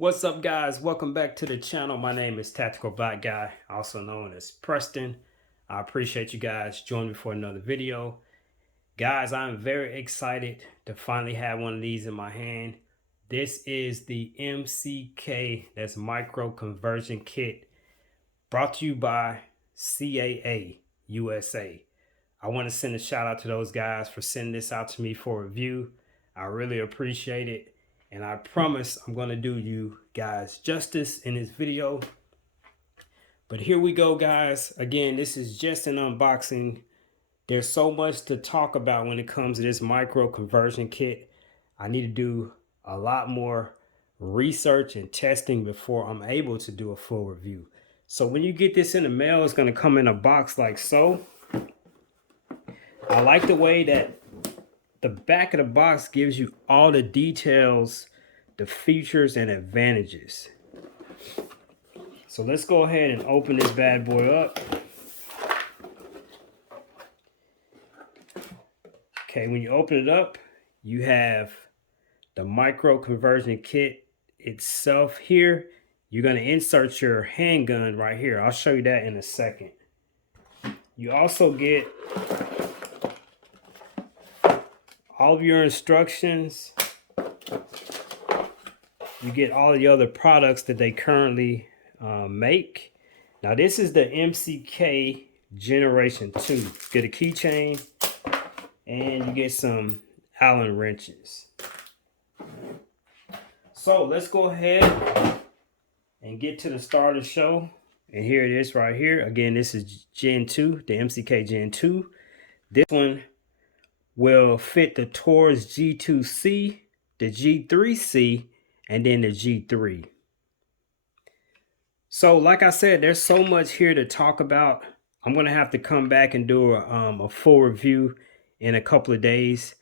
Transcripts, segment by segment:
What's up, guys? Welcome back to the channel. My name is Tactical Black Guy, also known as Preston. I appreciate you guys joining me for another video. Guys, I'm very excited to finally have one of these in my hand. This is the MCK, that's Micro Conversion Kit, brought to you by CAA USA. I want to send a shout out to those guys for sending this out to me for review. I really appreciate it. And I promise I'm going to do you guys justice in this video. But here we go, guys. Again, this is just an unboxing. There's so much to talk about when it comes to this micro conversion kit. I need to do a lot more research and testing before I'm able to do a full review. So when you get this in the mail, it's going to come in a box like so. I like the way that the back of the box gives you all the details, the features and advantages. So let's go ahead and open this bad boy up. Okay, when you open it up, you have the micro conversion kit itself here. You're going to insert your handgun right here. I'll show you that in a second. You also get all of your instructions. You get all the other products that they currently make. Now this is the MCK Generation 2. You get a keychain and you get some Allen wrenches. So let's go ahead and get to the start of the show. And here it is right here. Again, this is Gen 2, the MCK Gen 2. This one will fit the Taurus G2C, the G3C, and then the G3. So like I said, there's so much here to talk about. I'm going to have to come back and do a full review in a couple of days.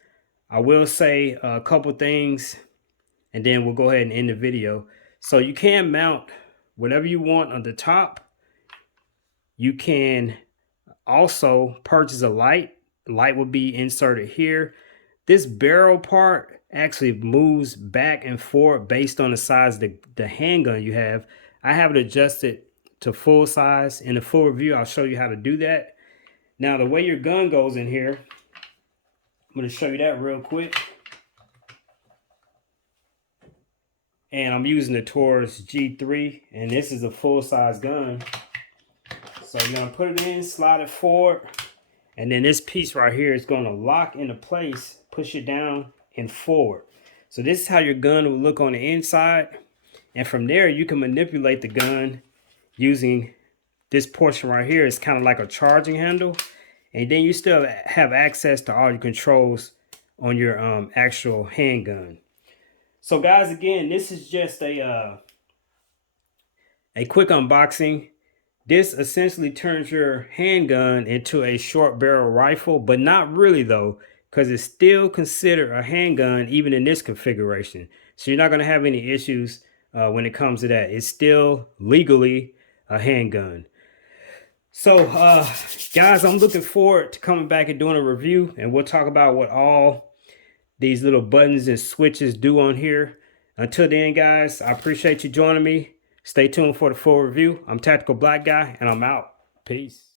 I will say a couple things, and then we'll go ahead and end the video. So you can mount whatever you want on the top. You can also purchase a light. Light will be inserted here. This barrel part actually moves back and forth based on the size of the handgun you have. I have it adjusted to full size. In the full review, I'll show you how to do that. Now, the way your gun goes in here, I'm going to show you that real quick. And I'm using the Taurus G3, and this is a full-size gun. So you're going to put it in, slide it forward. And then this piece right here is going to lock into place, push it down and forward. So this is how your gun will look on the inside. And from there, you can manipulate the gun using this portion right here. It's kind of like a charging handle. And then you still have access to all your controls on your actual handgun. So guys, again, this is just a quick unboxing. This essentially turns your handgun into a short barrel rifle, but not really though, because it's still considered a handgun even in this configuration. So you're not going to have any issues when it comes to that. It's still legally a handgun. So guys, I'm looking forward to coming back and doing a review, and we'll talk about what all these little buttons and switches do on here. Until then, guys, I appreciate you joining me. Stay tuned for the full review. I'm Tactical Black Guy, and I'm out. Peace.